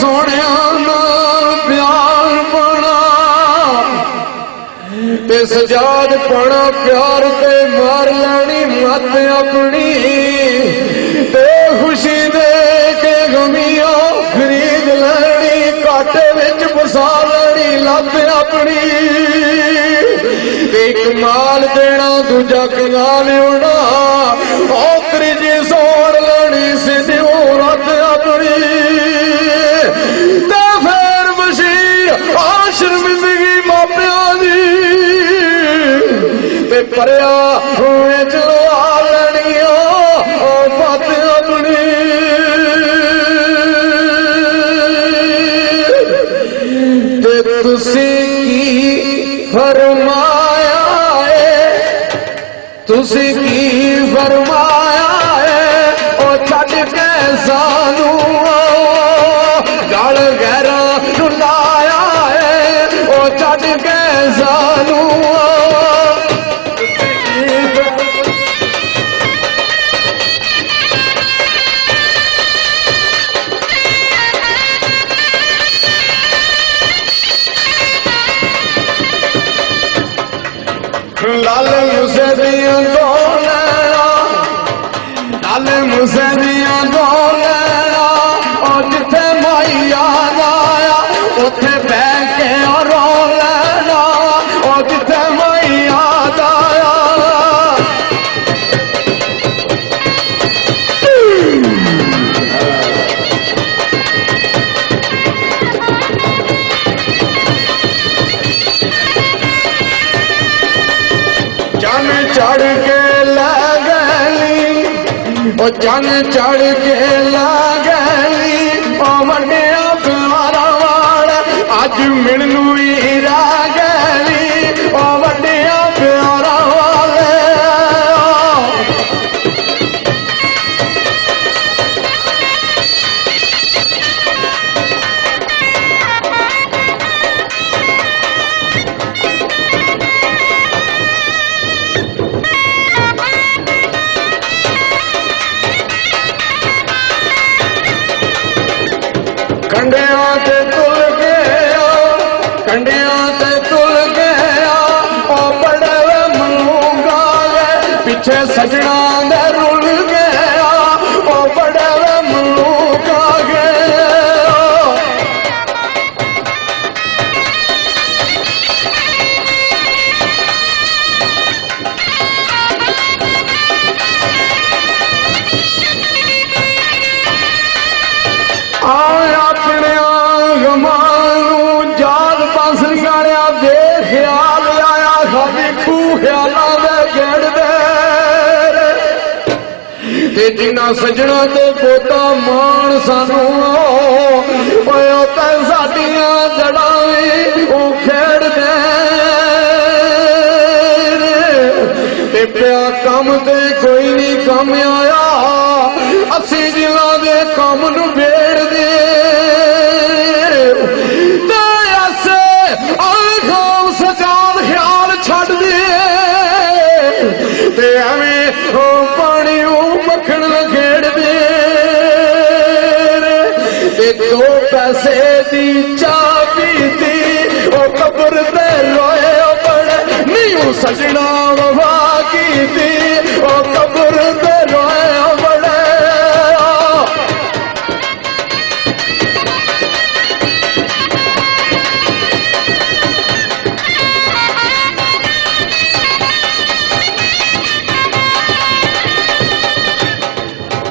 सोने प्यार बना ते सजाद पड़ा प्यार ते मार लैनी मत अपनी ते खुशी दे के गमियों खरीद लैनी काटे विच फसा लैनी लत अपनी एक माल देना दूजा कंगाल होना औकरी जी सोड़ लैनी सीधी रत अपनी ते फिर बशीर शर्मिंदगी मापिया दी ते परया हुए चलो आ लैनिया पत अपनी ते तुसी की फरमाया है तुसी की फरमाया है ओ छड़ के सानू गल गहरा लाया है ओ छड़ के सानू लाल मुझे दिया दो लैना लाल मुझे दिया दो लैना और जिथे माई याद आया उथे बह के और रो लैना और जिथे माई याद आया चन चढ़ के ला गली ओ चन चढ़ के ला गली ओ मनिया प्यारा वाला अज मिलनू ही रा गली ओ मनिया प्यारा वाले कंडिया ते तुल गया कंडिया ते तुल गया ओ बड़े मलूंगा पीछे सजना दे रुल गया ओ बड़े मलूंगा गया अपने गमानू जाल बांसरी आया बेख्याल आया खाली खू ख्याला गेड़ दे जिन्ना सजना तो पोता मान सानू साडियां जड़ा खेड़ दे पिया कम ते कोई नहीं कम आया असी जिला दे कम नू बेड़ दे सजाद ख्याल छड़ दे एवें पानी मक्खन खेड़ दे दो पैसे दी चाह पीती ओ कब्र ते रोए बड़े नीऊ सजना वफा कीती ओ कब्र ते रोए बड़े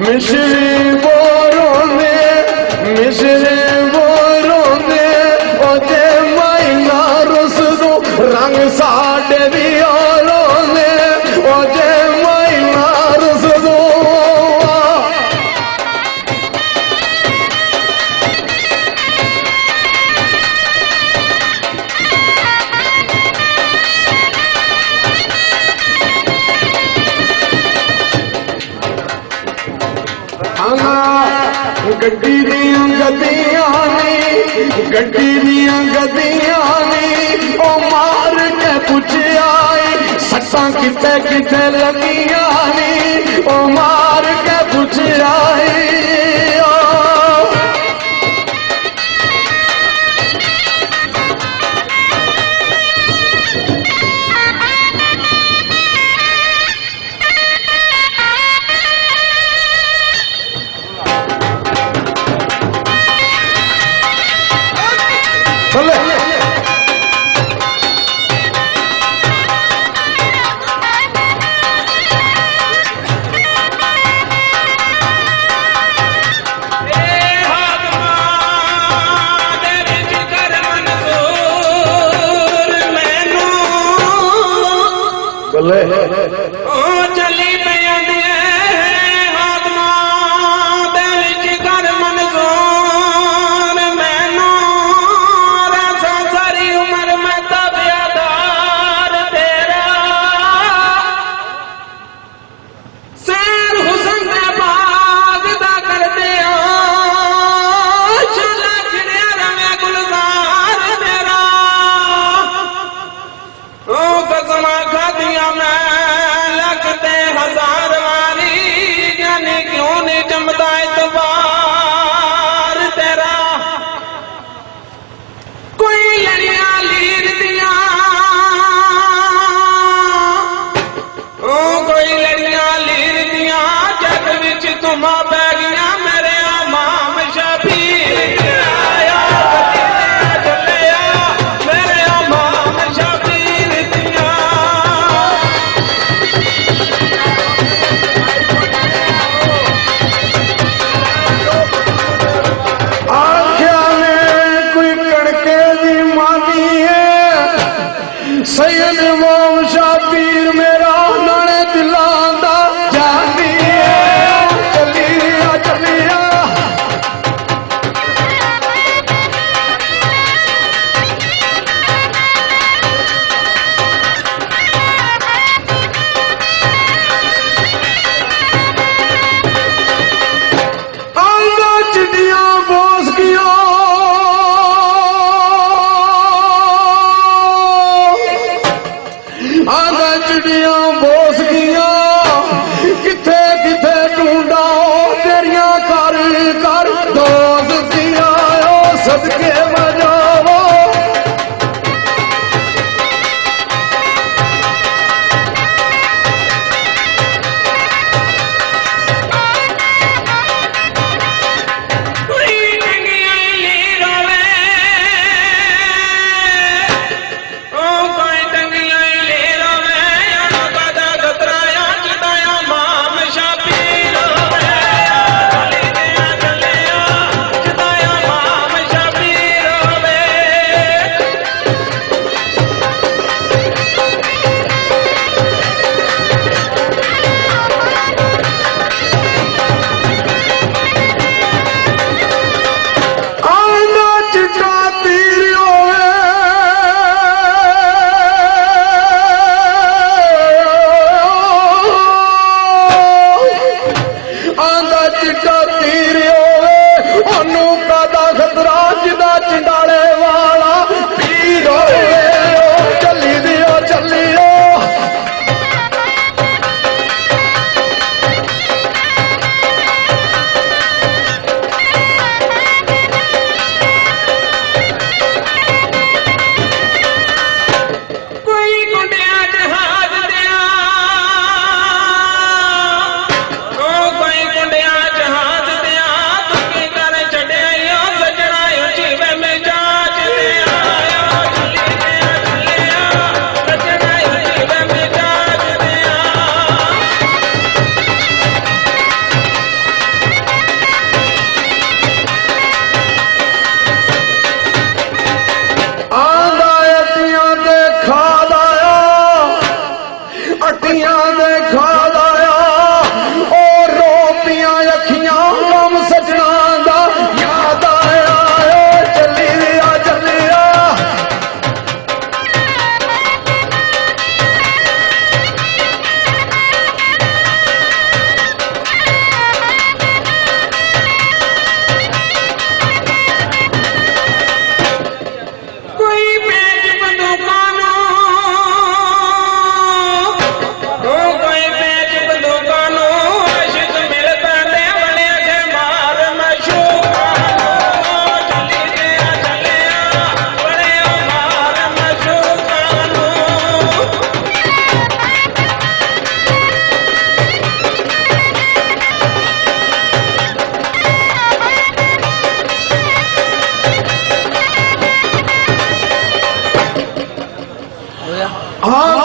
मिश्री बोरों ने मिश्री बोरों ने ओ जे माइना रुस दो रंग साडे दी औरों ने ओ जे माइना रुस दो गड्डी दियां गड्डियां नी गड्डी दियां गड्डियां नी ओ मार के पुछया सट्टां किते किते लगियां नी ओ मार के पुछया बोले ओ चली पई आत्मा दे विच कर मंजूर मैनू रसा सारी उम्र मैं तबियादार तेरा सैर हुसन दे बाग दा करदे चला खिड़िया रवे गुलजार मेरा ओ कसमा खादियां मैं लगते हजार वारी यानी क्यों नहीं जमदा इतबार तेरा कोई लड़िया लीर दिया ओ कोई लड़िया लीर दिया जग विच तुमा पै गया मेरे इमाम शबीर आया चलिया मेरे इमाम शबीर दिया आख्या ने कोई कड़के दी मानी है सैयद इमाम शाह पीर मेरा नाने दिलां दा जानी है चलिया चलिया आंगा चिड़िया बोस गया आंगा चिड़िया बोस गया किथे किथे ढूंढा तेरिया कर कर दोस्तियां ओ सदके बजावो कोई टंगिया लीर होवे ओ कोई टंगिया लीर होवे याना कदा गतराया चिताया माम शबीर होवे चलिया चिताया माम शबीर होवे आंगा चिट्टा तीर होवे आंगा चिट्टा तीर होवे ओनू कादा खतरा जिदा चिंडाले वाला पीर होवे ओ चली दियो चलियो कोई गुंडिया जहाज दिया ओ कोई गुंडिया जहाज दिया तुकी कर छड़िया सजना जीवे में जाच दिया चलिया सजना जीवे में जाच दिया आंदा अटियां दे खा लाया अटियां दे खा लाया ओ रोपियां अखियां कम सजना दा याद आया ओ चलिया चलिया कोई पेच बंदूकानो ओ कोई पेच बंदूकानो आशिक मिलता दे बने के मार मशूकानो चलिया बड़े मार मशूकानो हाँ